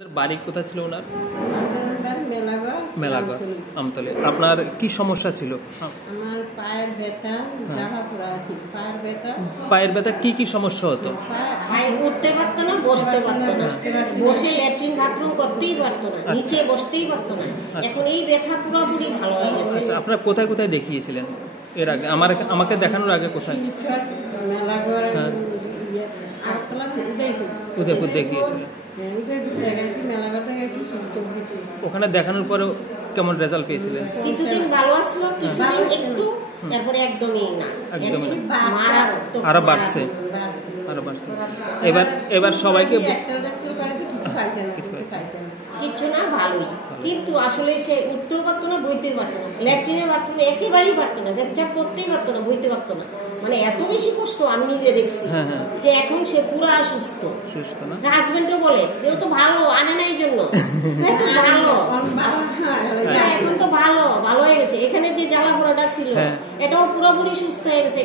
বাড়ি কোথায় ছিল ওনার? মেলাগড়, আমতলী। আমতলী। আপনার কি সমস্যা ছিল? আমার পায়ের ব্যথা, জ্বালা পোড়া আছে, পায়ের ব্যথা। পায়ের ব্যথা কি কি সমস্যা হতো? পায়ে উঠতে পারতো না, বসতে পারতো না, বসে ল্যাট্রিন বাথরুম করতেই পারতো না, নিচে বসতেই পারতো না। এখন এই ব্যথা পুরোপুরি ভালো হয়ে গেছে। আচ্ছা, আপনারা কোথায় কোথায় দেখিয়েছিলেন এর আগে? আমাকে দেখানোর আগে কোথায়? মেলাগড়, হ্যাঁ। আগতলা, উদয়পুর। উদয়পুর দেখিয়েছিলেন। উদয়পুর দেখাইছি, মেলাগড় দেখাইছি, ওখানে দেখানোর পরে কেমন রেজাল্ট পেয়েছিলেন? কিছুদিন ভালো আসলো, কিছুদিন একটু, তারপরে একদমই না, একদমই না। মারাত্মক আরো বাড়ছে, আরো বাড়ছে। এবার সবাইকে কিছু না, ভালোই। কিন্তু আসলে সে উঠতেও পারতো না, বইতেও পারতো না, ল্যাট্রিনের বাথরুমে একেবারেই পারতো না, পেচ্ছাপ করতেই পারতো না, বইতে পারতো না। মানে এত বেশি কষ্ট আমি নিজে দেখছি যে এখন সে পুরা সুস্থ। হাজবেন্ডও বলে যে ও তো ভালো, আনে না এই জন্য ভালো, এখন তো ভালো হয়ে গেছে। এখানে যে জ্বালা পোড়াটা ছিল এটাও পুরোপুরি সুস্থ হয়ে গেছে।